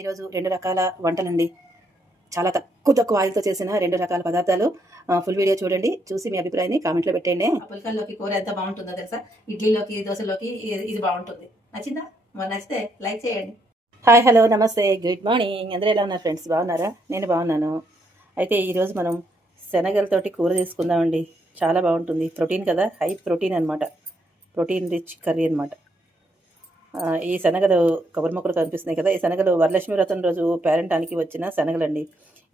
ఈరోజు 2 రకాల వంటలండి. చాలా తక్కువ ఆయిల్తో చేసిన 2 రకాల పదార్థాలు. ఫుల్ వీడియో చూడండి. చూసి మీ అభిప్రాయాన్ని కామెంట్లో పెట్టండి. పుల్కల్లోకి కూర ఎంత బాగుంటుందో తెలుసా? ఇడ్లీలోకి, దోశలోకి ఇది బాగుంటుంది. నచ్చిందా? మరి నచ్చితే లైక్ చేయండి. హాయ్, హలో, నమస్తే, గుడ్ మార్నింగ్. అందరూ ఎలా ఉన్నారు ఫ్రెండ్స్? బాగున్నారా? నేను బాగున్నాను. అయితే ఈరోజు మనం శనగలతోటి కూర తీసుకుందామండి. చాలా బాగుంటుంది. ప్రోటీన్ కదా, హై ప్రోటీన్ అనమాట. ప్రోటీన్ రిచ్ కర్రీ అనమాట. ఈ శనగలు కొబ్బరి మొక్కలు కనిపిస్తున్నాయి కదా, ఈ శనగలు వరలక్ష్మి వ్రతం రోజు పేరెంటానికి వచ్చిన శనగలండి.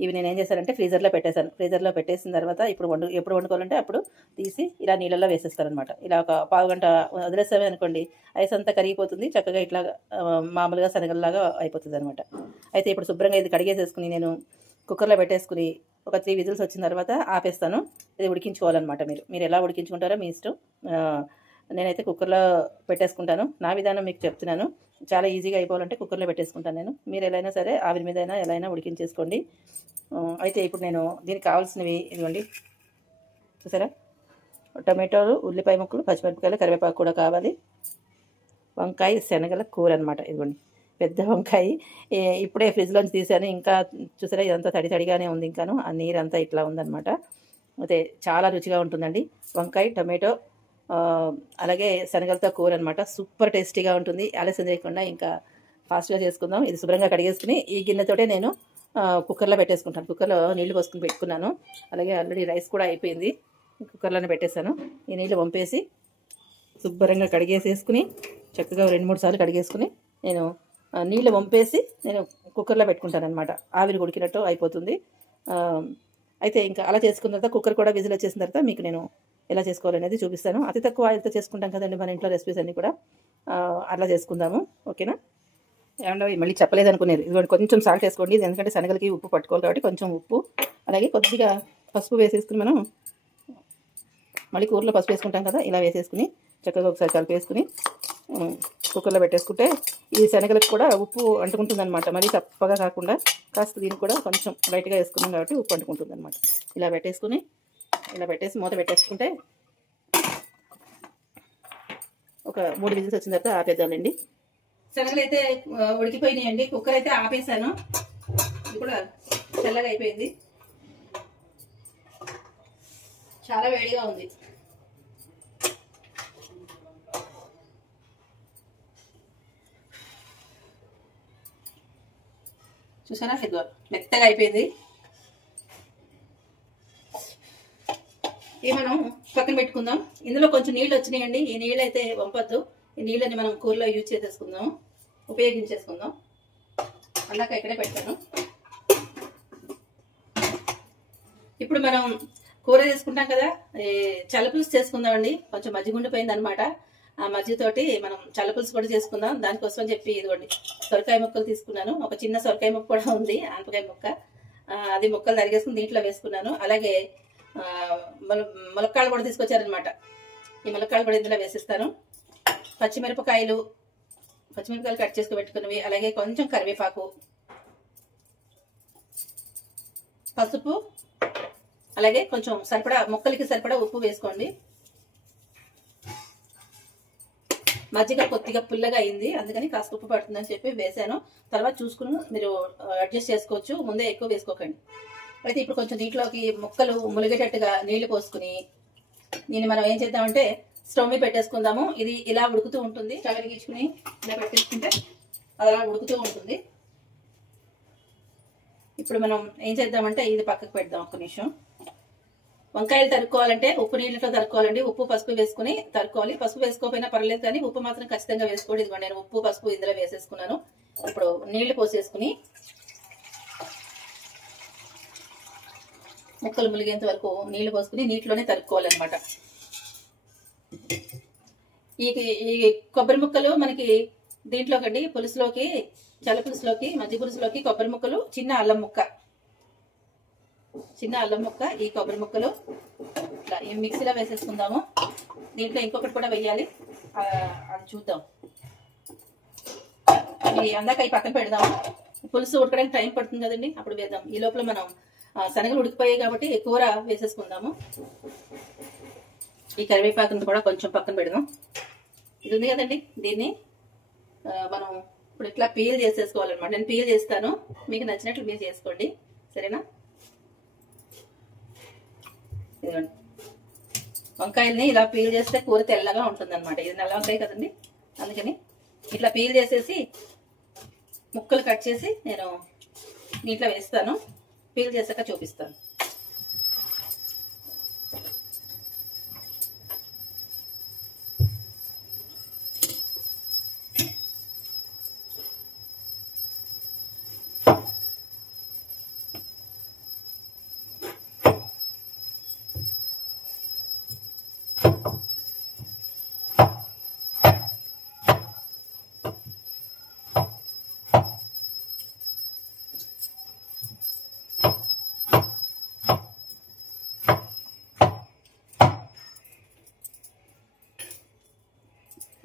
ఇవి నేను ఏం చేశానంటే ఫ్రీజర్లో పెట్టేశాను. ఫ్రీజర్లో పెట్టేసిన తర్వాత ఎప్పుడు వండుకోవాలంటే అప్పుడు తీసి ఇలా నీళ్ళల్లో వేసేస్తారనమాట. ఇలా ఒక పావు గంట వదిలేసామే అనుకోండి, ఐస్ అంతా కరిగిపోతుంది. చక్కగా ఇట్లా మామూలుగా శనగల్లాగా అయిపోతుంది అనమాట. అయితే ఇప్పుడు శుభ్రంగా ఇది కడిగేసేసుకుని నేను కుక్కర్లో పెట్టేసుకుని ఒక 3 విజిల్స్ వచ్చిన తర్వాత ఆపేస్తాను. ఇది ఉడికించుకోవాలన్నమాట. మీరు ఎలా ఉడికించుకుంటారో మీ ఇష్టం. నేనైతే కుక్కర్లో పెట్టేసుకుంటాను. నా విధానం మీకు చెప్తున్నాను. చాలా ఈజీగా అయిపోవాలంటే కుక్కర్లో పెట్టేసుకుంటాను నేను. మీరు ఎలా అయినా సరే ఆవిరి మీద అయినా ఎలా అయినా ఉడికించేసుకోండి. అయితే ఇప్పుడు నేను దీనికి కావాల్సినవి ఇదిగోండి, చూసారా? టమాటోలు, ఉల్లిపాయ ముక్కలు, పచ్చిమిరపకాయలు, కరివేపాకు కూడా కావాలి. వంకాయ శనగల కూర అనమాట. ఇదిగోండి పెద్ద వంకాయ. ఇప్పుడే ఫ్రిడ్జ్లోంచి తీసాను. ఇంకా చూసారా, ఇదంతా తడిగానే ఉంది. ఇంకాను ఆ నీరంతా ఇట్లా ఉందన్నమాట. అయితే చాలా రుచిగా ఉంటుందండి. వంకాయ, టమాటో, అలాగే శనగలతో కూర అనమాట. సూపర్ టేస్టీగా ఉంటుంది. ఆలస్యం చేయకుండా ఇంకా ఫాస్ట్గా చేసుకుందాం. ఇది శుభ్రంగా కడిగేసుకుని ఈ గిన్నెతోటే నేను కుక్కర్లో పెట్టేసుకుంటాను. కుక్కర్లో నీళ్లు పోసుకుని పెట్టుకున్నాను. అలాగే ఆల్రెడీ రైస్ కూడా అయిపోయింది. కుక్కర్లోనే పెట్టేశాను. ఈ నీళ్ళు వంపేసి శుభ్రంగా కడిగేసేసుకుని చక్కగా 2-3 సార్లు కడిగేసుకుని నేను నీళ్ళు వంపేసి నేను కుక్కర్లో పెట్టుకుంటాను అనమాట. ఆవిరి ఉడికినట్టు అయిపోతుంది. అయితే ఇంకా అలా చేసుకున్న తర్వాత కుక్కర్ కూడా విజిల్ వచ్చేసిన తర్వాత మీకు నేను ఎలా చేసుకోవాలనేది చూపిస్తాను. అతి తక్కువ ఆయిల్తో చేసుకుంటాం కదండి మన ఇంట్లో రెసిపీస్ అన్నీ కూడా. అలా చేసుకుందాము. ఓకేనా? ఏమన్నా మళ్ళీ చెప్పలేదు అనుకునేది. ఇదిగోండి కొంచెం సాల్ట్ వేసుకోండి. ఎందుకంటే శనగలకి ఉప్పు పట్టుకోవాలి కాబట్టి కొంచెం ఉప్పు, అలాగే కొద్దిగా పసుపు వేసేసుకుని మనం మళ్ళీ కూరలో పసుపు వేసుకుంటాం కదా, ఇలా వేసేసుకుని చక్కగా ఒకసారి కలిపేసుకుని కుక్కర్లో పెట్టేసుకుంటే ఈ శనగలకు కూడా ఉప్పు అంటుకుంటుంది అనమాట. మరీ తప్పగా కాకుండా కాస్త దీనికి కూడా కొంచెం లైట్గా వేసుకున్నాం కాబట్టి ఉప్పు అంటుకుంటుంది అనమాట. ఇలా పెట్టేసి మూత పెట్టేసుకుంటే ఒక 3 విజిల్స్ వచ్చిన తర్వాత ఆపేద్దామండి. శనగలు అయితే ఉడికిపోయినాయండి. కుక్కర్ అయితే ఆపేసాను. ఇది కూడా చల్లగా అయిపోయింది. చాలా వేడిగా ఉంది. చూసారా, ఇదిగో మెత్తగా అయిపోయింది. ఇవి మనం పక్కన పెట్టుకుందాం. ఇందులో కొంచెం నీళ్ళు వచ్చినాయండి. ఈ నీళ్ళు అయితే వంపద్దు. ఈ నీళ్ళని మనం కూరలో యూజ్ చేసేసుకుందాం, ఉపయోగించేసుకుందాం. అలాగ ఇక్కడే పెట్టాను. ఇప్పుడు మనం కూర చేసుకుంటాం కదా, చల్లపులుసు చేసుకుందామండి. కొంచెం మజ్జిగుండిపోయింది అనమాట. ఆ మజ్జిగతోటి మనం చల్లపులుసు కూడా చేసుకుందాం. దానికోసం చెప్పి ఇదిగోండి సొరకాయ ముక్కలు తీసుకున్నాను. ఒక చిన్న సొరకాయ ముక్క కూడా ఉంది, ఆనపకాయ ముక్క. అది ముక్కలు తరిగేసుకుని దీంట్లో వేసుకున్నాను. అలాగే ములక్కాయలు కూడా తీసుకొచ్చారనమాట. ఈ ములక్కాయలు కూడా ఇందులో వేసిస్తాను. పచ్చిమిరపకాయలు కట్ చేసుకుని పెట్టుకున్నవి, అలాగే కొంచెం కరివేపాకు, పసుపు, అలాగే కొంచెం ముక్కలకి సరిపడా ఉప్పు వేసుకోండి. మజ్జిగ కొద్దిగా పుల్లగా అయింది, అందుకని కాస్త ఉప్పు పడుతుందని చెప్పి వేసాను. తర్వాత చూసుకుని మీరు అడ్జస్ట్ చేసుకోవచ్చు. ముందే ఎక్కువ వేసుకోకండి. అయితే ఇప్పుడు కొంచెం నీటిలోకి ముక్కలు ములిగేటట్టుగా నీళ్లు పోసుకుని దీన్ని మనం ఏం చేద్దామంటే స్టవ్ మీద పెట్టేసుకుందాము. ఇది ఇలా ఉడుకుతూ ఉంటుంది. స్టవ్ వెలిగించుకుని ఇలా పెట్టేసుకుంటే అది అలా ఉడుకుతూ ఉంటుంది. ఇప్పుడు మనం ఏం చేద్దామంటే ఇది పక్కకు పెడదాం ఒక్క నిమిషం. వంకాయలు తరుక్కోవాలంటే ఉప్పు నీళ్ళతో తరుక్కోవాలండి. ఉప్పు పసుపు వేసుకుని తరుక్కోవాలి. పసుపు వేసుకోకపోయినా పర్లేదు, కానీ ఉప్పు మాత్రం ఖచ్చితంగా వేసుకోండి. ఇదిగోండి నేను ఉప్పు పసుపు ఇందులో వేసేసుకున్నాను. ఇప్పుడు నీళ్లు పోసేసుకుని ముక్కలు ములిగేంత వరకు నీళ్లు పోసుకుని నీటిలోనే తరుక్కోవాలన్నమాట. ఈ కొబ్బరి ముక్కలు మనకి దీంట్లోకండి పులుసులోకి, చల్ల పులుసులోకి, మజ్జి పులుసులోకి కొబ్బరి ముక్కలు, చిన్న అల్లం ముక్క, ఈ కొబ్బరి ముక్కలు ఇట్లా ఈ మిక్సీలో వేసేసుకుందాము. దీంట్లో ఇంకొకటి కూడా వేయాలి, అది చూద్దాం. ఇవి అందాక ఈ పక్కన పెడదాము. పులుసు ఉడకడానికి టైం పడుతుంది కదండి, అప్పుడు వేద్దాం. ఈ లోపల మనం శనగలు ఉడికిపోయాయి కాబట్టి కూర వేసేసుకుందాము. ఈ కరివేపాకును కూడా కొంచెం పక్కన పెడదాం. ఇది ఉంది కదండి, దీన్ని మనం ఇప్పుడు ఇట్లా పీల్ చేసేసుకోవాలన్నమాట. నేను పీల్ చేస్తాను, మీకు నచ్చినట్లు మీరు చేసుకోండి, సరేనా? ఇదిగోండి, వంకాయల్ని ఇలా పీల్ చేస్తే కూర తెల్లగా ఉంటుంది అనమాట. ఇది నల్ల వంకాయ కదండి, అందుకని ఇట్లా పీల్ చేసేసి ముక్కలు కట్ చేసి నేను నీటిలో వేస్తాను. పీల్ చేసాక చూపిస్తాను.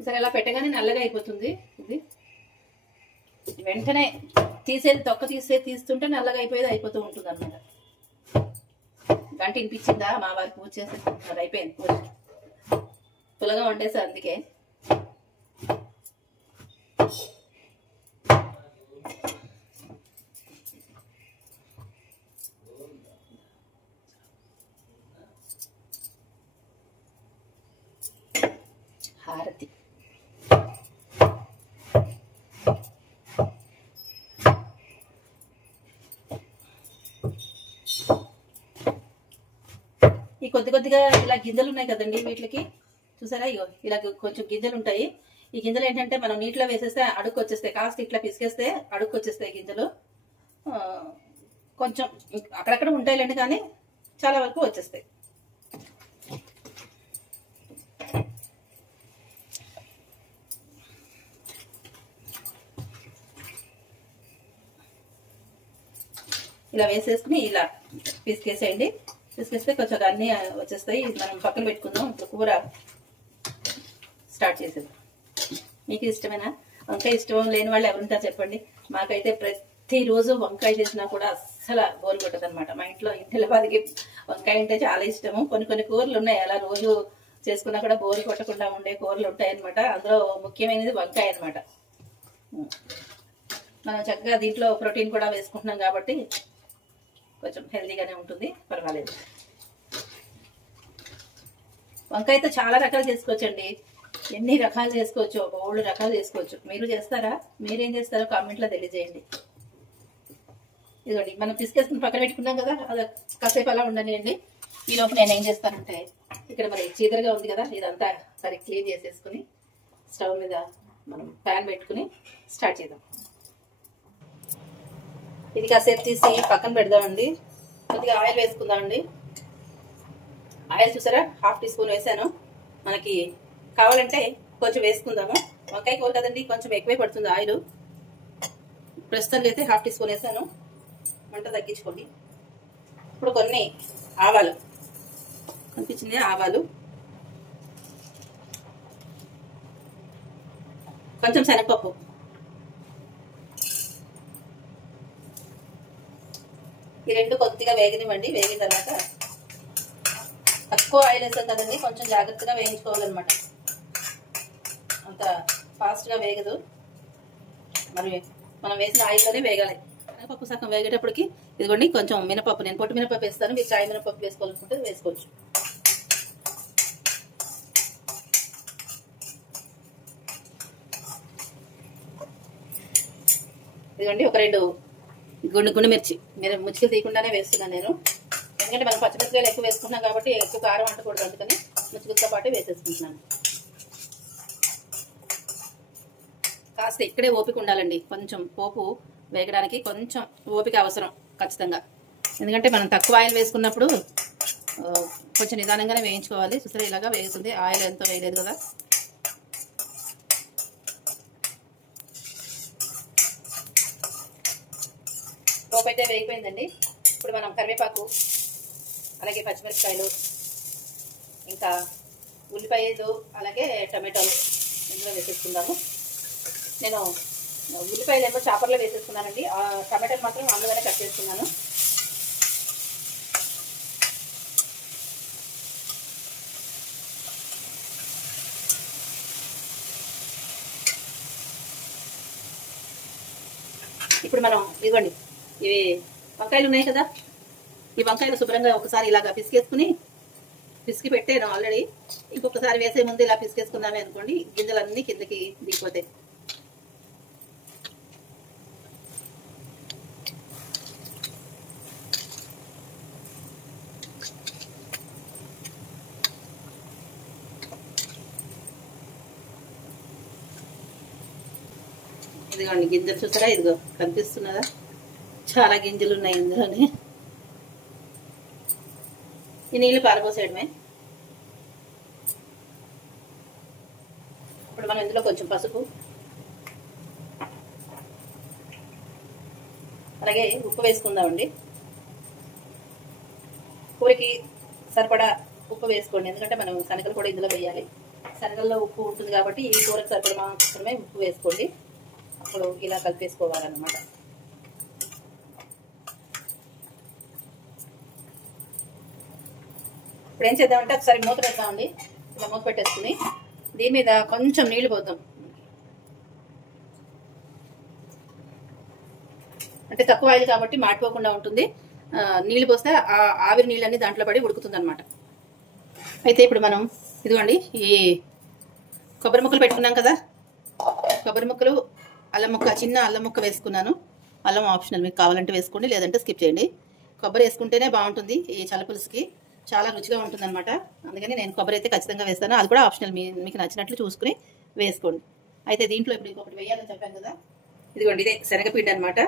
సరే, ఇలా పెట్టగానే నల్లగా అయిపోతుంది. ఇది వెంటనే తొక్క తీస్తుంటే నల్లగా అయిపోతూ ఉంటుంది అనమాట. గంట వినిపించిందా? మా వారికి పూజ చేసి అది అయిపోయింది. పూజ పుల్లగా వండేసా, అందుకే. హారతి. ఈ కొద్దిగా ఇలా గింజలు ఉన్నాయి కదండి, వీటికి చూసారా? ఇగో ఇలా కొంచెం గింజలు ఉంటాయి. ఈ గింజలు ఏంటంటే మనం నీటిలో వేసేస్తే అడుక్కు వచ్చేస్తాయి. కాస్త ఇట్లా పిసికేస్తే అడుక్కు వచ్చేస్తాయి గింజలు. కొంచెం అక్కడక్కడ ఉంటాయిలేండి, కానీ చాలా వరకు వచ్చేస్తాయి. ఇలా వేసేసుకుని ఇలా పిసికేసేయండి. పిసికేస్తే కొంచెం అన్నీ వచ్చేస్తాయి. మనం పక్కన పెట్టుకుందాం. ఇప్పుడు కూర స్టార్ట్ చేసేది. మీకు ఇష్టమేనా? వంకాయ ఇష్టం లేని వాళ్ళు ఎవరుంటారు చెప్పండి? మాకైతే ప్రతిరోజు వంకాయ చేసినా కూడా అస్సలు బోరు కొట్టదు అనమాట. మా ఇంటిలో వాళ్ళకి వంకాయ అంటే చాలా ఇష్టము. కొన్ని కూరలు ఉన్నాయి అలా రోజు చేసుకున్నా కూడా బోరు కొట్టకుండా ఉండే కూరలు ఉంటాయి అనమాట. అందులో ముఖ్యమైనది వంకాయ అనమాట. మనం చక్కగా దీంట్లో ప్రోటీన్ కూడా వేసుకుంటున్నాం కాబట్టి కొంచెం హెల్తీగానే ఉంటుంది, పర్వాలేదు. వంకాయతో చాలా రకాలు చేసుకోవచ్చండి. ఎన్ని రకాలు చేసుకోవచ్చు, 3 రకాలు చేసుకోవచ్చు. మీరు చేస్తారా? మీరేం చేస్తారో కామెంట్లో తెలియజేయండి. ఇదిగోండి, మనం పిసికేసుకుని పక్కన పెట్టుకున్నాం కదా, అది కాసేపు అలా ఉండనియండి. ఈలోపు నేను ఏం చేస్తానంటే, ఇక్కడ మరి చీదరగా ఉంది కదా, ఇదంతా సరే క్లీన్ చేసేసుకుని స్టవ్ మీద మనం ప్యాన్ పెట్టుకుని స్టార్ట్ చేద్దాం. ఇది కాసేపు తీసి పక్కన పెడదామండి. కొద్దిగా ఆయిల్ వేసుకుందామండి. ఆయిల్ చూసారా, 1/2 టీ స్పూన్ వేసాను. మనకి కావాలంటే కొంచెం వేసుకుందాము. వంకాయ కూర కదండి, కొంచెం ఎక్కువే పడుతుంది ఆయిల్. ప్రస్తుతానికి అయితే 1/2 టీ స్పూన్ వేసాను. మంట తగ్గించుకోండి. ఇప్పుడు కొన్ని ఆవాలు కనిపించింది, ఆవాలు, కొంచెం శనగపప్పు, ఈ రెండు కొద్దిగా వేగనివ్వండి. వేగిన తర్వాత తక్కువ ఆయిల్ వేసాం కదండి, కొంచెం జాగ్రత్తగా వేయించుకోవాలన్నమాట. అంత ఫాస్ట్గా వేగదు, మరి మనం వేసిన ఆయిల్లోనే వేగాలి. శనగపప్పు సగం వేగేటప్పటికి ఇదిగోండి కొంచెం మినపప్పు, నేను పొట్టు మినపప్పు వేస్తాను. మీరు చాయ్ మినపప్పు వేసుకోవాలనుకుంటే వేసుకోవచ్చు. ఇదిగోండి ఒక 2 గుండు మిర్చి, మీరు ముచ్చికి తీయకుండానే వేస్తున్నాను నేను. ఎందుకంటే మనం పచ్చిమిరపకాయలు ఎక్కువ వేసుకుంటున్నాం కాబట్టి ఎక్కువ కారం అంటకూడదు, అందుకని ముచ్చుకులతో పాటు వేసేసుకుంటున్నాను. కాస్త ఇక్కడే ఓపిక ఉండాలండి. కొంచెం పోపు వేగడానికి కొంచెం ఓపిక అవసరం ఖచ్చితంగా. ఎందుకంటే మనం తక్కువ ఆయిల్ వేసుకున్నప్పుడు కొంచెం నిదానంగానే వేయించుకోవాలి. చూసారా ఇలాగా వేగుతుంది, ఆయిల్ ఎంతో వేయలేదు కదా. పోపు అయితే వేగిపోయిందండి. ఇప్పుడు మనం కరివేపాకు, అలాగే పచ్చిమిరపకాయలు, ఇంకా ఉల్లిపాయలు, అలాగే టమాటోలు ఇందులో వేసేసుకుందాము. నేను ఉల్లిపాయలు ఏమో చాపర్లో వేసేసుకున్నానండి. టమాటాలు మాత్రం అందులోనే కట్ చేసుకున్నాను. ఇప్పుడు మనం ఇదిగోండి ఇవి వంకాయలు ఉన్నాయి కదా, ఈ వంకాయలు శుభ్రంగా ఒకసారి ఇలాగా పిసికి పెట్టాను ఆల్రెడీ. ఇంకొకసారి వేసే ముందు ఇలా పిసికేసుకున్నామే అనుకోండి, గింజలన్నీ కిందకి దిగిపోతాయి. ఇదిగోండి గింజలు చూసారా, ఇదిగో కనిపిస్తున్నదా, చాలా గింజలు ఉన్నాయి ఇందులోనే. ఈ నీళ్ళు పారబోసేయడమే. ఇప్పుడు మనం ఇందులో కొంచెం పసుపు, అలాగే ఉప్పు వేసుకుందామండి. కూరకి సరిపడా ఉప్పు వేసుకోండి, ఎందుకంటే మనం శనగలు కూడా ఇందులో వేయాలి. శనగల్లో ఉప్పు ఉంటుంది కాబట్టి ఈ కూరకు సరిపడా మాత్రమే ఉప్పు వేసుకోండి. అప్పుడు ఇలా కలిపేసుకోవాలన్నమాట. ఇప్పుడు ఏం చేద్దామంటే ఒకసారి మూత పెడతామండి. ఇలా మూత పెట్టేసుకుని దీని మీద కొంచెం నీళ్లు పోద్దాం. అంటే తక్కువ ఆయిల్ కాబట్టి మాడిపోకుండా ఉంటుంది. నీళ్లు పోస్తే ఆ ఆవిరి నీళ్ళన్నీ దాంట్లో పడి ఉడుకుతుంది అనమాట. అయితే ఇప్పుడు మనం ఇదిగోండి ఈ కొబ్బరి ముక్కలు పెట్టుకున్నాం కదా, కొబ్బరి ముక్కలు, అల్లం ముక్క, చిన్న అల్లం ముక్క వేసుకున్నాను. అల్లం ఆప్షనల్, మీకు కావాలంటే వేసుకోండి, లేదంటే స్కిప్ చేయండి. కొబ్బరి వేసుకుంటేనే బాగుంటుంది, ఈ చల్లపులుసుకి చాలా రుచిగా ఉంటుంది అనమాట. అందుకని నేను కొబ్బరి అయితే ఖచ్చితంగా వేస్తాను. అది కూడా ఆప్షనల్, మీకు నచ్చినట్లు చూసుకుని వేసుకోండి. అయితే దీంట్లో ఇప్పుడు ఇంకొకటి వేయాలని చెప్పాను కదా, ఇదిగోండి ఇదే శనగపిండి అనమాట.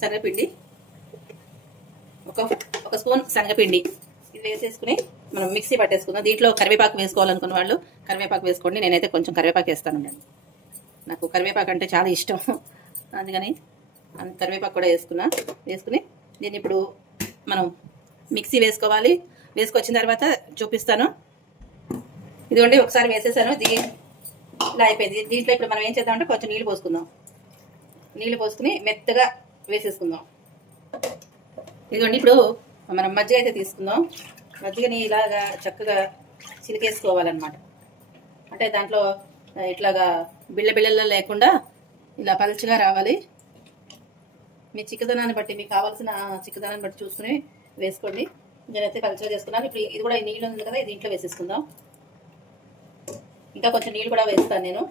శనగపిండి ఒక స్పూన్ శనగపిండి ఇది వేసేసుకుని మనం మిక్సీ పట్టేసుకుందాం. దీంట్లో కరివేపాకు వేసుకోవాలనుకున్న వాళ్ళు కరివేపాకు వేసుకోండి. నేనైతే కొంచెం కరివేపాకు వేస్తాను, నాకు కరివేపాకు అంటే చాలా ఇష్టం, అందుకని కరివేపాకు కూడా వేసుకుని దీన్ని ఇప్పుడు మనం మిక్సీ వేసుకోవాలి. వేసుకొచ్చిన తర్వాత చూపిస్తాను. ఇదిగోండి ఒకసారి వేసేసాను, ఇది ఇలా అయిపోయింది. దీంట్లో ఇప్పుడు మనం ఏం చేద్దామంటే కొంచెం నీళ్ళు పోసుకుందాం. నీళ్ళు పోసుకుని మెత్తగా వేసేసుకుందాం. ఇదిగోండి ఇప్పుడు మనం మజ్జిగ అయితే తీసుకుందాం. మజ్జిగని ఇలాగా చక్కగా చిలికేసుకోవాలన్నమాట. అంటే దాంట్లో ఇట్లాగా బిళ్ళ లేకుండా ఇలా పలుచగా రావాలి. మీ చిక్కదనాన్ని బట్టి, మీకు కావాల్సిన చిక్కదనాన్ని బట్టి చూసుకుని వేసుకోండి. నేనైతే పలుచగా చేసుకున్నాను. ఇప్పుడు ఇది కూడా నీళ్ళు ఉంది కదా, దీంట్లో వేసేసుకుందాం. ఇంకా కొంచెం నీళ్ళు కూడా వేస్తాను నేను.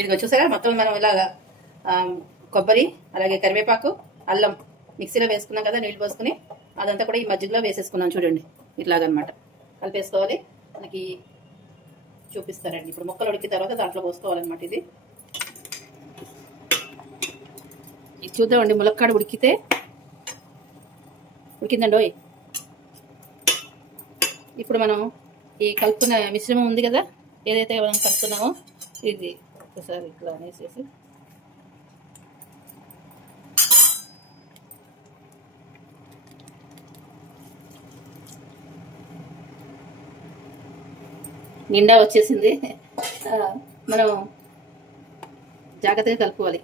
ఇదిగో చూసారా, మొత్తం మనం ఇలాగా కొబ్బరి, అలాగే కరివేపాకు, అల్లం మిక్సీలో వేసుకున్నాం కదా, నీళ్ళు పోసుకుని అదంతా కూడా ఈ మజ్జిగలో వేసేసుకున్నాం. చూడండి ఇట్లాగనమాట కలిపేసుకోవాలి. మనకి చూపిస్తారండి. ఇప్పుడు ముక్కలు ఉడికిన తర్వాత దాంట్లో పోసుకోవాలన్నమాట. ఇది చూద్దామండి, ములక్కాడ ఉడికిందండి. ఇప్పుడు మనం ఈ కలుపుకున్న మిశ్రమం ఉంది కదా, ఏదైతే మనం కలుపుకున్నామో ఇది ఒకసారి ఇట్లా అనేసేసి నిండా వచ్చేసింది. మనం జాగ్రత్తగా కలుపుకోవాలి.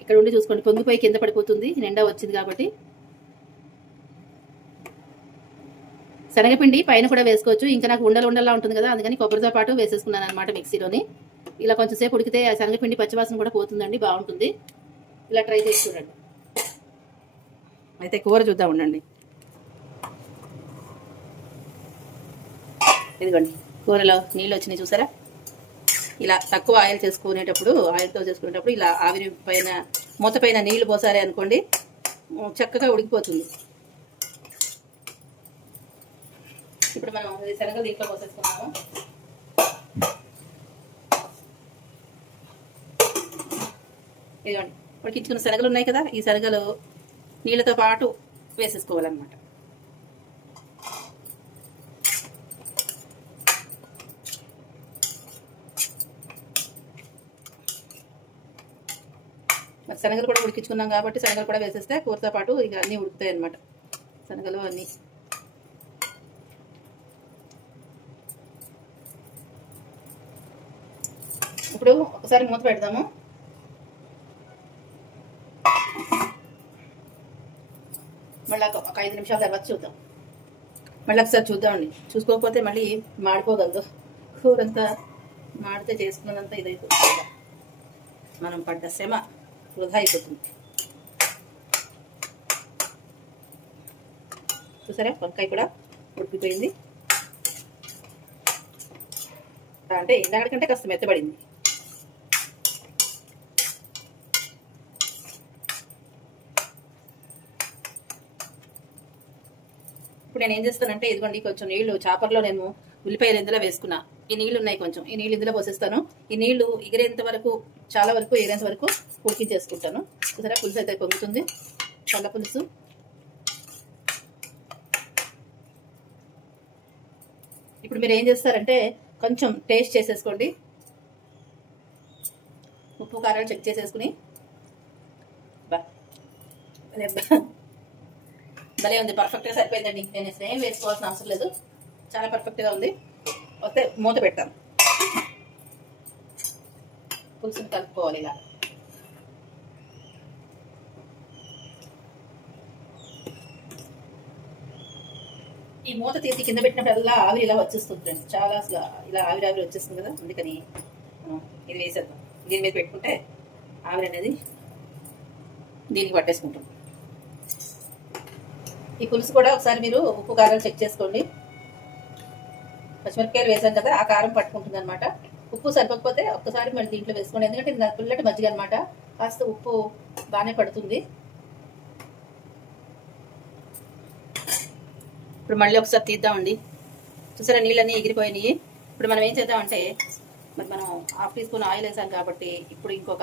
ఇక్కడ ఉండి చూసుకోండి, పొంగిపోయి కింద పడిపోతుంది, నిండా వచ్చింది కాబట్టి. శనగపిండి పైన కూడా వేసుకోవచ్చు, ఇంకా నాకు ఉండలా ఉంటుంది కదా, అందుకని కొబ్బరితో పాటు వేసేసుకున్నాను అనమాట మిక్సీలోని. ఇలా కొంచెం సేపు ఉడికితే ఆ శనగపిండి పచ్చివాసన కూడా పోతుందండి, బాగుంటుంది. ఇలా ట్రై చేసి చూడండి. అయితే కూర చూద్దాం ఉండండి. ఇదిగోండి కూరలో నీళ్ళు వచ్చినాయి చూసారా. ఇలా తక్కువ ఆయిల్తో చేసుకునేటప్పుడు ఇలా ఆవిరి పైన మూత పైన నీళ్లు పోసారే అనుకోండి, చక్కగా ఉడికిపోతుంది. ఇప్పుడు మనం శనగలు దీంట్లో పోసేసుకున్నాము. ఇదిగోండి ఉడికించుకున్న శనగలు ఉన్నాయి కదా, ఈ శనగలు నీళ్ళతో పాటు వేసేసుకోవాలన్నమాట. శనగలు కూడా ఉడికించుకున్నాం కాబట్టి శనగలు కూడా వేసేస్తే కూరతో పాటు ఇక అన్నీ ఉడుకుతాయి అన్నమాట. శనగలు అన్నీ ఇప్పుడు ఒకసారి మూత పెడదాము. మళ్ళీ ఒక 5 నిమిషాల తర్వాత చూద్దాం. మళ్ళీ ఒకసారి చూద్దామండి. చూసుకోకపోతే మళ్ళీ మాడిపోగలదు. కూర అంతా మాడితే చేసుకున్నదంతా ఇదైపోతుంది. మనం పడ్డ శ్రమ వృధా అయిపోతుంది. చూసారా వంకాయ కూడా ఉడికిపోయింది. అంటే ఇందాకంటే కాస్త మెత్తబడింది. ఇప్పుడు నేను ఏం చేస్తానంటే ఇదిగోండి కొంచెం నీళ్లు చాపర్లో నేను ఉల్లిపాయలు ఇందులో వేసుకున్నా. ఈ నీళ్లు ఉన్నాయి కొంచెం, ఈ నీళ్ళు ఇందులో పోసేస్తాను. ఈ నీళ్లు ఎగిరేంత వరకు, చాలా వరకు ఎగిరేంత వరకు ఉడికించేసుకుంటాను. చూసారా పులుసు అయితే పొంగుతుంది, చల్ల పులుసు. ఇప్పుడు మీరు ఏం చేస్తారంటే కొంచెం టేస్ట్ చేసేసుకోండి. ఉప్పు కారాలు చెక్ చేసేసుకుని భలే ఉంది, పర్ఫెక్ట్గా సరిపోయిందండి. నేను ఏం వేసుకోవాల్సిన అవసరం లేదు, చాలా పర్ఫెక్ట్గా ఉంది. వస్తే మూత పెడతాను. పులుసుని కలుపుకోవాలి ఇలా. ఈ మూత తీసి కింద పెట్టినప్పుడల్లా ఆవిరి ఇలా వచ్చేస్తుంది ఫ్రెండ్స్. చాలా అసలు ఇలా ఆవిరి వచ్చేస్తుంది కదా, అందుకని ఇది వేసేద్దాం. దీని మీద పెట్టుకుంటే ఆవిరి అనేది దీనికి పట్టేసుకుంటుంది. ఈ పులుసు కూడా ఒకసారి మీరు ఉప్పు కారం చెక్ చేసుకోండి. పచ్చిమిరపకాయలు వేసాం కదా, ఆ కారం పట్టుకుంటుంది అనమాట. ఉప్పు సరిపోకపోతే ఒక్కసారి మళ్ళీ దీంట్లో వేసుకోండి, ఎందుకంటే ఇది పుల్లటి మజ్జిగ అనమాట. కాస్త ఉప్పు బాగానే పడుతుంది. ఇప్పుడు మళ్ళీ ఒకసారి తీద్దామండి. చూసారా నీళ్ళన్నీ ఎగిరిపోయినాయి. ఇప్పుడు మనం ఏం చేద్దామంటే, మరి మనం 1/2 టీ స్పూన్ ఆయిల్ వేసాం కాబట్టి ఇప్పుడు ఇంకొక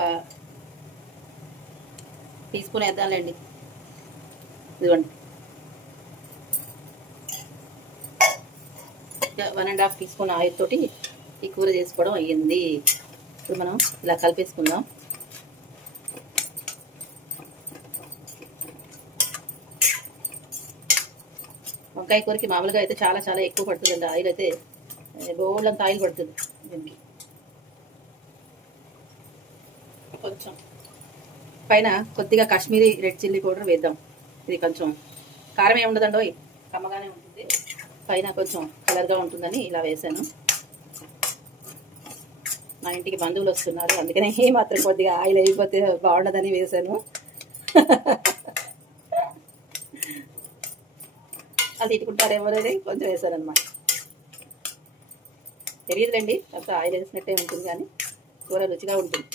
టీ స్పూన్ వేద్దాంలేండి. ఇదిగోండి 1.5 టీ స్పూన్ ఆయిల్ తోటి ఈ కూర చేసుకోవడం అయ్యింది. ఇప్పుడు మనం ఇలా కలిపేసుకుందాం. వంకాయ కూరకి మామూలుగా అయితే చాలా చాలా ఎక్కువ పడుతుందండి ఆయిల్. అయితే బోళ్ళంత ఆయిల్ పడుతుంది దీనికి. కొంచెం పైన కొద్దిగా కాశ్మీరీ రెడ్ చిల్లీ పౌడర్ వేద్దాం. ఇది కొంచెం కారం ఏమి ఉండదండో, కమ్మగానే ఉంటుంది. పైన కొంచెం కలర్గా ఉంటుందని ఇలా వేసాను. మా ఇంటికి బంధువులు వస్తున్నారు, అందుకని మాత్రం కొద్దిగా ఆయిల్ అయిపోతే బాగుండదని వేసాను. అది తిట్టుకుంటారేమో అని కొంచెం వేసాను అనమాట. తెలియదులేండి, అంత ఆయిల్ వేసినట్టే ఉంటుంది, కానీ కూర రుచిగా ఉంటుంది.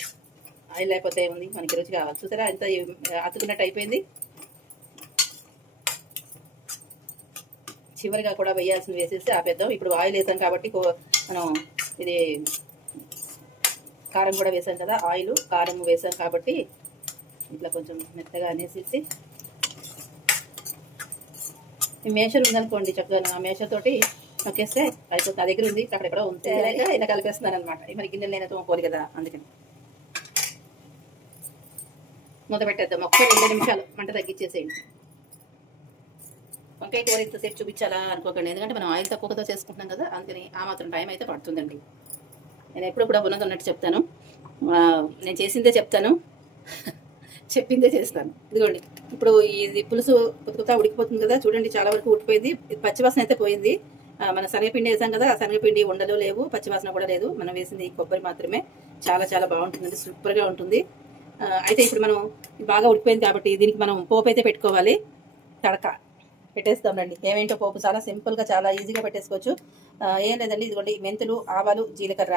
ఆయిల్ లేకపోతే ఏముంది, మనకి రుచి కావాలి. చూసారా ఎంత అతుకున్నట్టు అయిపోయింది. చివరిగా కూడా వేయాల్సింది వేసేసి ఆపేద్దాం. ఇప్పుడు ఆయిల్ వేసాం కాబట్టి మనం ఇది కారం కూడా వేసాం కదా, ఆయిల్ కారం వేసాం కాబట్టి ఇట్లా కొంచెం మెత్తగా అనేసి ఈ మేషర్ ఉందనుకోండి, చక్కగా ఆ మేషర్ తోటి నొక్కేస్తే అయిపోతుంది. నా దగ్గర ఉంది, అక్కడెక్కడ ఉంటే ఇలా కలిపేస్తున్నాను అనమాట. మరి గిన్నెలు నేను తోముకోవాలి కదా, అందుకని మూత పెట్టేద్దాం. ఒక్క 2 నిమిషాలు మంట తగ్గించేసేయండి. వంకాయ కూర ఇంతసేపు చూపించాలా అనుకోకండి, ఎందుకంటే మనం ఆయిల్ తక్కువతో చేసుకుంటున్నాం కదా, అందుకని ఆ మాత్రం టైం అయితే పడుతుందండి. నేను ఎప్పుడు కూడా ఉన్నది ఉన్నట్టు చెప్తాను, నేను చేసిందే చెప్తాను, చెప్పిందే చేస్తాను. ఇదిగోండి ఇప్పుడు ఇది పులుసు కొత్త ఉడికిపోతుంది కదా, చూడండి చాలా వరకు ఉడికిపోయింది. పచ్చివాసన అయితే పోయింది. మన శనగపిండి వేసాం కదా, ఆ శనగపిండి ఉండలు లేవు, పచ్చివాసన కూడా లేదు. మనం వేసింది కొబ్బరి మాత్రమే. చాలా చాలా బాగుంటుందండి, సూపర్గా ఉంటుంది. అయితే ఇప్పుడు మనం బాగా ఉడికిపోయింది కాబట్టి దీనికి మనం పోపు అయితే పెట్టుకోవాలి. తడక పెట్టేస్తామండి. ఏమేంటో పోపు చాలా సింపుల్గా చాలా ఈజీగా పెట్టేసుకోవచ్చు. ఏం లేదండి, ఇదిగోండి మెంతులు, ఆవాలు, జీలకర్ర,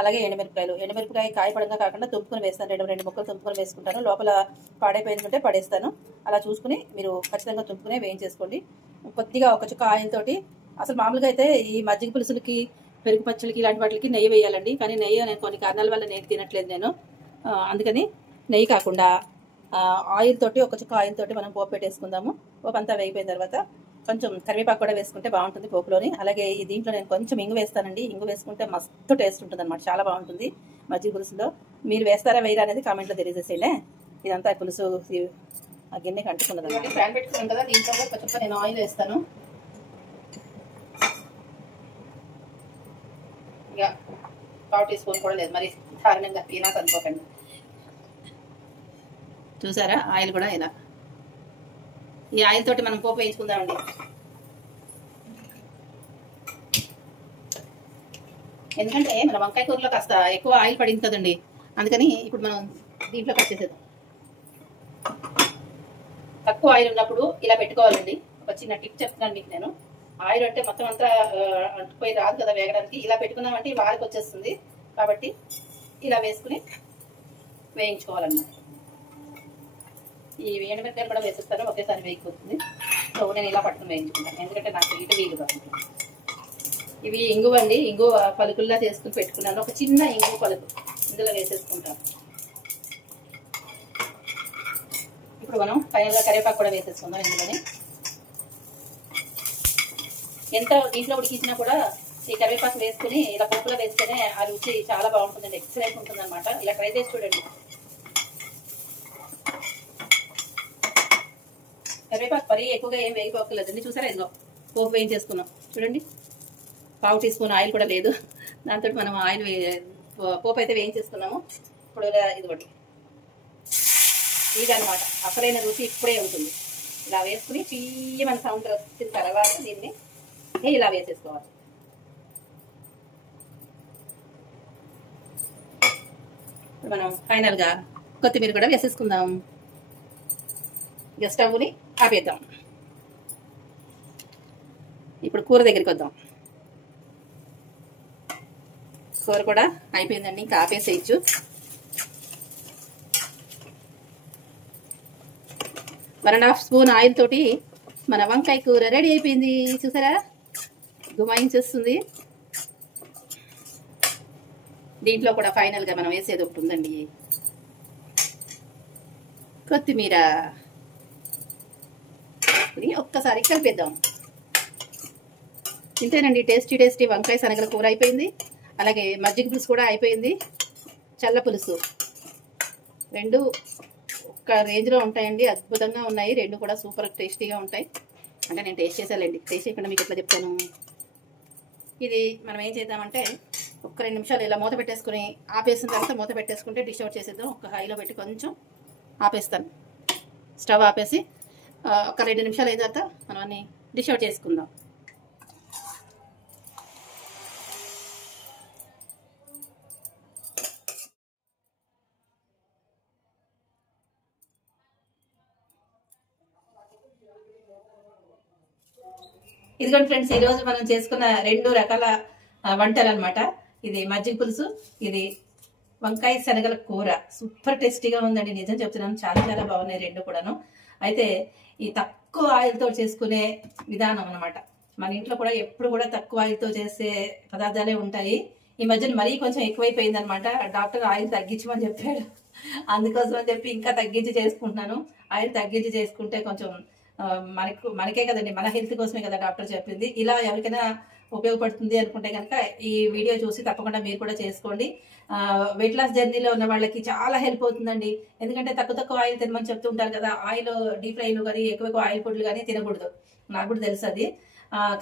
అలాగే ఎండుమిరపకాయలు. ఎండుమిరపకాయ కాయపడంగా కాకుండా తుంపుకొని వేస్తాను. 2 ముక్కలు తుంపుకొని వేసుకుంటాను. లోపల పాడైపోయిందంటే పడేస్తాను. అలా చూసుకుని మీరు ఖచ్చితంగా తుంపుకునే వేయించేసుకోండి. కొద్దిగా ఒక చుక్క ఆయిల్ తోటి, అసలు మామూలుగా అయితే ఈ మజ్జిగ పులుసులకి, పెరుగు పచ్చళ్ళకి, ఇలాంటి వాటికి నెయ్యి వేయాలండి. కానీ నెయ్యి నేను కొన్ని కారణాల వల్ల నెయ్యి తినట్లేదు నేను, అందుకని నెయ్యి కాకుండా ఆయిల్ తోటి, ఒక చుక్క ఆయిల్ తోటి మనం పోపు పెట్టేసుకుందాము. పోపు అంతా వేగిపోయిన తర్వాత కొంచెం కరివేపాకు కూడా వేసుకుంటే బాగుంటుంది పోపులోని. అలాగే ఈ దీంట్లో నేను కొంచెం ఇంగు వేస్తానండి. ఇంగు వేసుకుంటే మస్తు టేస్ట్ ఉంటుంది అనమాట, చాలా బాగుంటుంది మజ్జిగ పులుసులో. మీరు వేస్తారా వేయరా అనేది కామెంట్లో తెలియజేసేయండి. ఇదంతా పులుసు ఆ గిన్నెకి అంటుకున్నది. ప్యాన్ పెట్టుకున్నాం కదా, దీంట్లో కొంచెం నేను ఆయిల్ వేస్తాను. ఇక పావు టీ స్పూన్ కూడా లేదు, మరి దారుణంగా పీనాట్ అనుకోకండి. చూసారా ఆయిల్ కూడా ఇలా. ఈ ఆయిల్ తోటి మనం పోపు వేయించుకుందామండి. ఎందుకంటే మన వంకాయ కూరలో కాస్త ఎక్కువ ఆయిల్ పడింది కదండి, అందుకని ఇప్పుడు మనం దీంట్లో కట్ చేసేద్దాం. తక్కువ ఆయిల్ ఉన్నప్పుడు ఇలా పెట్టుకోవాలండి. ఒక చిన్న టిప్ చెప్తున్నాను మీకు నేను. ఆయిల్ అంటే మొత్తం అంతా అంటుపోయి రాదు కదా వేగడానికి. ఇలా పెట్టుకున్నామంటే వారికి వచ్చేస్తుంది, కాబట్టి ఇలా వేసుకుని వేయించుకోవాలన్నమాట. ఈ ఎండుమిరపకాయలు కూడా వేసేస్తాను, ఒకేసారి వేగిపోతుంది. సో నేను ఇలా పట్టుకుని వేయించుకుంటాను, ఎందుకంటే నాకు ఇటు వీలు కాదు. ఇవి ఇంగువ అండి, ఇంగువ పలుకుల్లా చేసుకుని పెట్టుకున్నాను. ఒక చిన్న ఇంగువ పలుకు ఇందులో వేసేసుకుంటాను. ఇప్పుడు మనం ఫైనల్గా కరివేపాకు కూడా వేసేసుకుందాం ఇందులోనే. ఎంత దీంట్లో ఉడికించినా కూడా ఈ కరివేపాకు వేసుకుని ఇలా పోపులో వేస్తేనే ఆ రుచి చాలా బాగుంటుందండి, ఎక్సలెంట్ ఉంటుంది అనమాట. ఇలా ట్రై చేసి చూడండి. కరివేపాకు మరీ ఎక్కువగా ఏం వేగిపోకలేదండి. చూసారా, ఇదిగో పోపు వేయించేసుకున్నాం చూడండి. పావు టీ స్పూన్ ఆయిల్ కూడా లేదు, దాంతో మనం ఆయిల్ పోపు అయితే వేయించేసుకున్నాము. ఇప్పుడు ఇదిగోటి ఇదనమాట అసలైన రుచి ఇప్పుడే ఉంటుంది. ఇలా వేసుకుని తీయమని సౌండ్ వచ్చిన తర్వాత దీన్ని ఇలా వేసేసుకోవాలి. ఇప్పుడు మనం ఫైనల్గా కొత్తిమీర కూడా వేసేసుకుందాం. ఇక స్టవ్ని ఆపేద్దాం. ఇప్పుడు కూర దగ్గరికి వద్దాం. కూర కూడా అయిపోయిందండి, ఇంకా ఆపేసేయచ్చు. 1.5 స్పూన్ ఆయిల్ తోటి మన వంకాయ కూర రెడీ అయిపోయింది. చూసారా, గుమాయించేస్తుంది. దీంట్లో కూడా ఫైనల్గా మనం వేసేది ఒకటి ఉందండి, కొత్తిమీర. ఒక్కసారి కలిపేద్దాం. ఇంతేనండి, టేస్టీ టేస్టీ వంకాయ శనగల కూర అయిపోయింది. అలాగే మజ్జిగ పులుసు కూడా అయిపోయింది. చల్ల పులుసు రెండు ఒక్క రేంజ్లో ఉంటాయండి, అద్భుతంగా ఉన్నాయి. రెండు కూడా సూపర్ టేస్టీగా ఉంటాయి. అంటే నేను టేస్ట్ చేసానండి, టేస్ట్ చేయకుండా మీకు ఎట్లా చెప్తాను. ఇది మనం ఏం చేద్దామంటే ఒక్క 2 నిమిషాలు ఇలా మూత పెట్టేసుకుని ఆపేసిన తర్వాత మూత పెట్టేసుకుంటే డిష్ అవుట్ చేసేద్దాం. ఒక హైలో పెట్టి కొంచెం ఆపేస్తాను. స్టవ్ ఆపేసి ఒక 2 నిమిషాలు అయిన తర్వాత మనం అన్ని డిష్ అవుట్ చేసుకుందాం. ఇదిగోండి ఫ్రెండ్స్, ఈరోజు మనం చేసుకున్న 2 రకాల వంటలు అనమాట. ఇది మజ్జిగ పులుసు, ఇది వంకాయ శనగల కూర. సూపర్ టేస్టీగా ఉందండి, నిజం చెప్తున్నాను. చాలా చాలా బాగున్నాయి రెండు కూడాను. అయితే ఈ తక్కువ ఆయిల్తో చేసుకునే విధానం అనమాట. మన ఇంట్లో కూడా ఎప్పుడు కూడా తక్కువ ఆయిల్తో చేసే పదార్థాలే ఉంటాయి. ఈ మధ్యన మరీ కొంచెం ఎక్కువైపోయింది అనమాట. డాక్టర్ ఆయిల్ తగ్గించమని చెప్పాడు, అందుకోసం అని చెప్పి ఇంకా తగ్గించి చేసుకుంటున్నాను. ఆయిల్ తగ్గించి చేసుకుంటే కొంచెం మనకే కదండి, మన హెల్త్ కోసమే కదా డాక్టర్ చెప్పింది. ఇలా ఎవరికైనా ఉపయోగపడుతుంది అనుకుంటే కనుక ఈ వీడియో చూసి తప్పకుండా మీరు కూడా చేసుకోండి. వెయిట్ లాస్ జర్నీలో ఉన్న వాళ్ళకి చాలా హెల్ప్ అవుతుందండి. ఎందుకంటే తక్కువ ఆయిల్ తినమని చెప్తూ ఉంటారు కదా. ఆయిల్ డీప్ ఫ్రైలు కానీ ఎక్కువ ఆయిల్ ఫుడ్లు కానీ తినకూడదు, నాకు కూడా తెలుసు అది.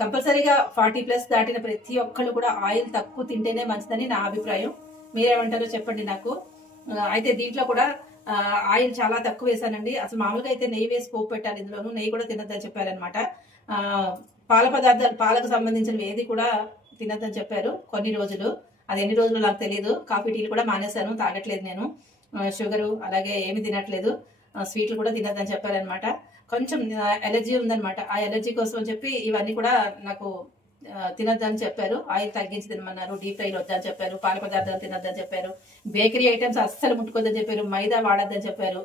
కంపల్సరీగా 40+ దాటిన ప్రతి ఒక్కళ్ళు కూడా ఆయిల్ తక్కువ తింటేనే మంచిదని నా అభిప్రాయం. మీరేమంటారో చెప్పండి నాకు. అయితే దీంట్లో కూడా ఆయిల్ చాలా తక్కువ వేసానండి. అసలు మామూలుగా అయితే నెయ్యి వేసి పోపు పెట్టాలి, ఇందులోనూ నెయ్యి కూడా తినద్దని చెప్పారనమాట. పాల పదార్థాలు, పాలకు సంబంధించినవి ఏది కూడా తినద్దని చెప్పారు కొన్ని రోజులు. అది ఎన్ని రోజులు నాకు తెలియదు. కాఫీ టీలు కూడా మానేశాను, తాగట్లేదు నేను. షుగరు అలాగే ఏమి తినట్లేదు. స్వీట్లు కూడా తినద్దని చెప్పారనమాట. కొంచెం ఎలర్జీ ఉందనమాట. ఆ ఎలర్జీ కోసం అని చెప్పి ఇవన్నీ కూడా నాకు తినద్దని చెప్పారు. ఆయిల్ తగ్గించి తినమన్నారు. డీప్ ఫ్రైలు వద్దని చెప్పారు. పాల పదార్థాలు తినద్దని చెప్పారు. బేకరీ ఐటమ్స్ అస్సలు ముట్టుకోద్దని చెప్పారు. మైదా వాడద్దని చెప్పారు.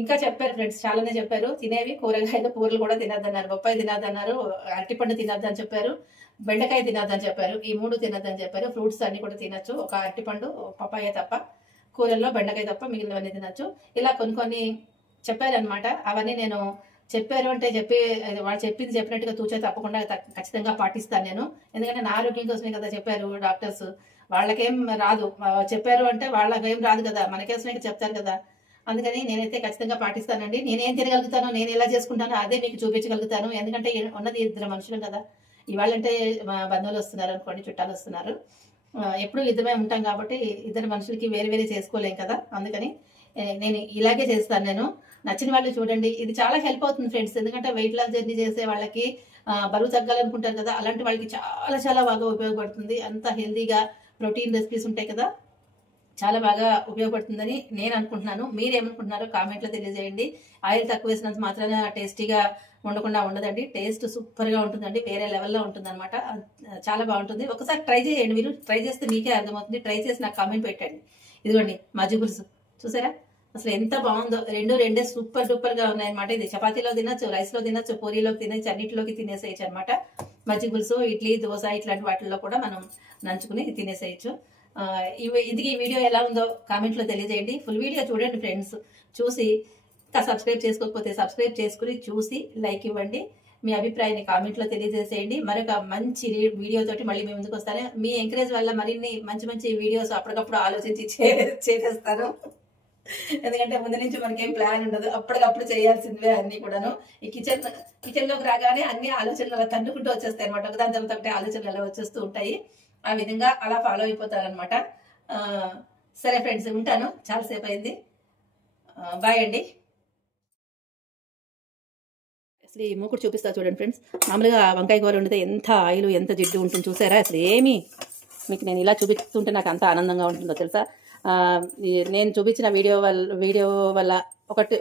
ఇంకా చెప్పారు ఫ్రెండ్స్, చాలానే చెప్పారు. తినేవి కూరగాయలు, కూరలు కూడా తినద్దన్నారు. బొప్పాయి తినద్దన్నారు. అరటిపండు తినద్దని చెప్పారు. బెండకాయ తినద్దని చెప్పారు. ఈ 3 తినద్దని చెప్పారు. ఫ్రూట్స్ అన్ని కూడా తినచ్చు, ఒక అరటిపండు, పపాయ తప్ప. కూరల్లో బెండకాయ తప్ప మిగిలినవన్నీ తినచ్చు. ఇలా కొన్ని చెప్పారనమాట. అవన్నీ నేను చెప్పారు అంటే వాళ్ళు చెప్పినట్టుగా తూచే తప్పకుండా ఖచ్చితంగా పాటిస్తాను నేను. ఎందుకంటే నా ఆరోగ్యం కోసమే కదా చెప్పారు డాక్టర్స్. వాళ్ళకేం రాదు, చెప్పారు అంటే వాళ్ళకేం రాదు కదా, మనకోసమే చెప్తారు కదా. అందుకని నేనైతే ఖచ్చితంగా పాటిస్తానండి. నేనేం తినగలుగుతానో, నేను ఎలా చేసుకుంటానో అదే మీకు చూపించగలుగుతాను. ఎందుకంటే ఉన్నది 2 మనుషులు కదా. ఇవాళంటే బంధువులు వస్తున్నారు అనుకోండి, చుట్టాలు వస్తున్నారు. ఎప్పుడు ఇద్దరమే ఉంటాం కాబట్టి ఇద్దరు మనుషులకి వేరే వేరే చేసుకోలేం కదా, అందుకని నేను ఇలాగే చేస్తాను. నేను నచ్చిన వాళ్ళు చూడండి, ఇది చాలా హెల్ప్ అవుతుంది ఫ్రెండ్స్. ఎందుకంటే వెయిట్ లాస్ జర్నీ చేసే వాళ్ళకి బరువు తగ్గాలనుకుంటారు కదా, అలాంటి వాళ్ళకి చాలా చాలా బాగా ఉపయోగపడుతుంది. అంత హెల్తీగా ప్రోటీన్ రెసిపీస్ ఉంటాయి కదా, చాలా బాగా ఉపయోగపడుతుందని నేను అనుకుంటున్నాను. మీరేమనుకుంటున్నారో కామెంట్లో తెలియజేయండి. ఆయిల్ తక్కువ వేసినంత మాత్రాన టేస్టీగా ఉండకుండా ఉండదండి, టేస్ట్ సూపర్గా ఉంటుందండి, వేరే లెవెల్లో ఉంటుంది అనమాట. చాలా బాగుంటుంది. ఒకసారి ట్రై చేయండి, మీరు ట్రై చేస్తే మీకే అర్థమవుతుంది. ట్రై చేసి నాకు కామెంట్ పెట్టండి. ఇదిగోండి మజ్జి పులుసు చూసారా, అసలు ఎంత బాగుందో. రెండే సూపర్ డూపర్ గా ఉన్నాయన్నమాట. ఇది చపాతీలో తినచ్చు, రైస్ లో తినచ్చు, పూరీలోకి తినచ్చు, అన్నిటిలోకి తినేసేయచ్చు అనమాట. మజ్జి పులుసు ఇడ్లీ, దోశ ఇట్లాంటి వాటిల్లో కూడా మనం నంచుకుని తినేసేయచ్చు. ఇది ఈ వీడియో ఎలా ఉందో కామెంట్ లో తెలియజేయండి. ఫుల్ వీడియో చూడండి ఫ్రెండ్స్, చూసి ఇంకా సబ్స్క్రైబ్ చేసుకోకపోతే సబ్స్క్రైబ్ చేసుకుని చూసి లైక్ ఇవ్వండి. మీ అభిప్రాయాన్ని కామెంట్ లో తెలియజేసేయండి. మరొక మంచి వీడియో తోటి మళ్ళీ మీ ముందుకు వస్తాను. మీ ఎంకరేజ్ వల్ల మరిన్ని మంచి మంచి వీడియోస్ అప్పటికప్పుడు ఆలోచించి చేసేస్తాను. ఎందుకంటే ముందు నుంచి మనకేం ప్లాన్ ఉండదు, అప్పటికప్పుడు చేయాల్సిందివే అన్ని కూడాను. ఈ కిచెన్ లోకి రాగానే అన్ని ఆలోచనలు అలా తన్నుకుంటూ వచ్చేస్తాయి అనమాట. ఒకదాని తర్వాత ఒకటి ఆలోచనలు అలా వచ్చేస్తూ ఉంటాయి. ఆ విధంగా అలా ఫాలో అయిపోతారనమాట. సరే ఫ్రెండ్స్, ఉంటాను, చాలాసేపు అయింది. బాయ్ అండి. అసలు ఈ మూకుడు చూపిస్తా చూడండి ఫ్రెండ్స్. మామూలుగా వంకాయ కూర వండితే ఎంత ఆయిల్ ఎంత జిడ్డు ఉంటుంది చూసారా, అసలు ఏమీ మీకు నేను ఇలా చూపిస్తుంటే నాకు అంత ఆనందంగా ఉంటుందో తెలుసా. నేను చూపించిన వీడియో వల్ల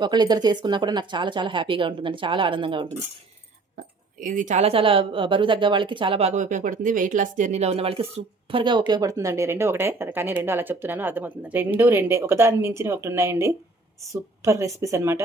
ఒకళ్ళిద్దరు చేసుకున్నా కూడా నాకు చాలా చాలా హ్యాపీగా ఉంటుందండి, చాలా ఆనందంగా ఉంటుంది. ఇది చాలా చాలా బరువు తగ్గ వాళ్ళకి చాలా బాగా ఉపయోగపడుతుంది. వెయిట్ లాస్ జర్నీలో ఉన్న వాళ్ళకి సూపర్గా ఉపయోగపడుతుందండి. రెండు ఒకటే కానీ రెండు అలా చెప్తున్నాను, అర్థమవుతుంది. రెండే ఒకదాని మించిన ఒకటి ఉన్నాయండి. సూపర్ రెసిపీస్ అనమాట.